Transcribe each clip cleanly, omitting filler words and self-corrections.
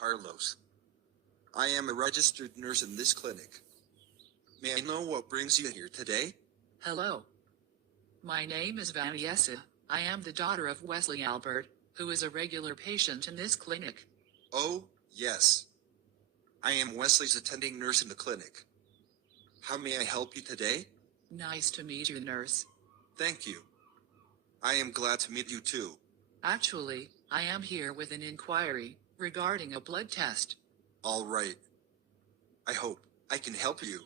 Carlos. I am a registered nurse in this clinic. May I know what brings you here today? Hello. My name is Vanessa. I am the daughter of Wesley Albert, who is a regular patient in this clinic. Oh, yes. I am Wesley's attending nurse in the clinic. How may I help you today? Nice to meet you, nurse. Thank you. I am glad to meet you too. Actually, I am here with an inquiry regarding a blood test. All right. I hope I can help you.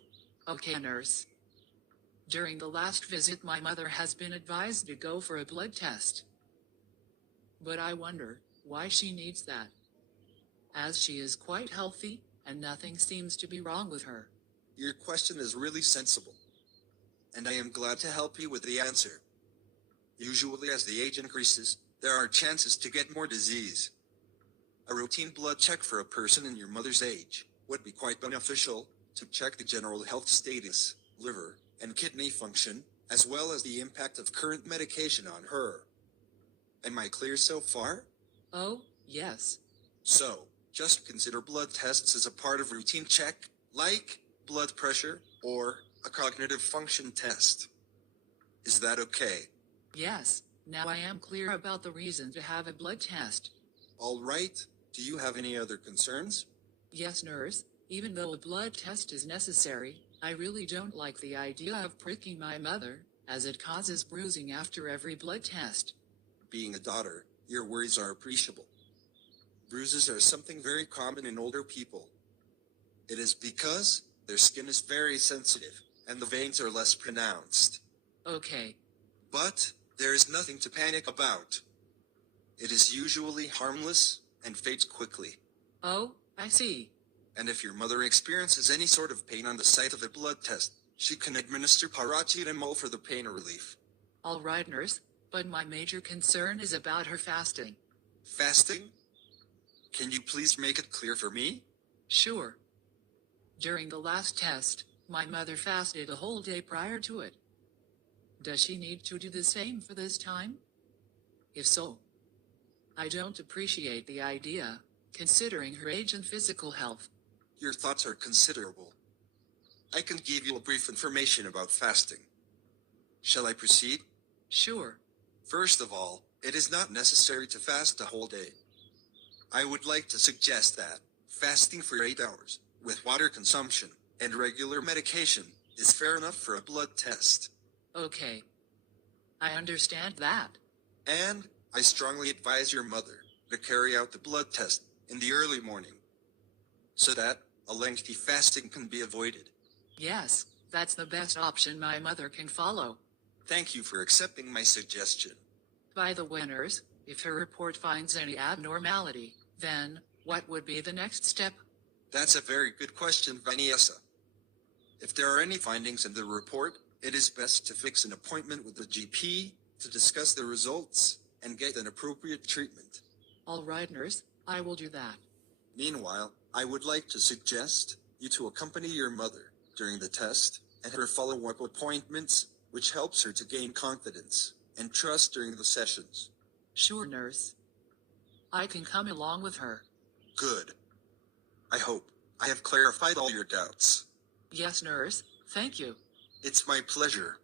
Okay, nurse. During the last visit, my mother has been advised to go for a blood test. But I wonder why she needs that, as she is quite healthy and nothing seems to be wrong with her. Your question is really sensible, and I am glad to help you with the answer. Usually, as the age increases, there are chances to get more disease. A routine blood check for a person in your mother's age would be quite beneficial to check the general health status, liver, and kidney function, as well as the impact of current medication on her. Am I clear so far? Oh, yes. So, just consider blood tests as a part of routine check, like blood pressure or a cognitive function test. Is that okay? Yes, now I am clear about the reason to have a blood test. All right. Do you have any other concerns? Yes, nurse. Even though a blood test is necessary, I really don't like the idea of pricking my mother, as it causes bruising after every blood test. Being a daughter, your worries are appreciable. Bruises are something very common in older people. It is because their skin is very sensitive, and the veins are less pronounced. Okay. But there is nothing to panic about. It is usually harmless and fades quickly. Oh, I see. And if your mother experiences any sort of pain on the site of a blood test, she can administer paracetamol for the pain relief. All right, nurse, but my major concern is about her fasting. Fasting? Can you please make it clear for me? Sure. During the last test, my mother fasted a whole day prior to it. Does she need to do the same for this time? If so, I don't appreciate the idea, considering her age and physical health. Your thoughts are considerable. I can give you a brief information about fasting. Shall I proceed? Sure. First of all, it is not necessary to fast a whole day. I would like to suggest that fasting for 8 hours, with water consumption and regular medication, is fair enough for a blood test. Okay. I understand that. And I strongly advise your mother to carry out the blood test in the early morning, so that a lengthy fasting can be avoided. Yes, that's the best option my mother can follow. Thank you for accepting my suggestion. By the way, nurse, if her report finds any abnormality, then what would be the next step? That's a very good question, Vanessa. If there are any findings in the report, it is best to fix an appointment with the GP to discuss the results and get an appropriate treatment. All right, nurse, I will do that. Meanwhile, I would like to suggest you to accompany your mother during the test and her follow-up appointments, which helps her to gain confidence and trust during the sessions. Sure, nurse. I can come along with her. Good. I hope I have clarified all your doubts. Yes, nurse, thank you. It's my pleasure.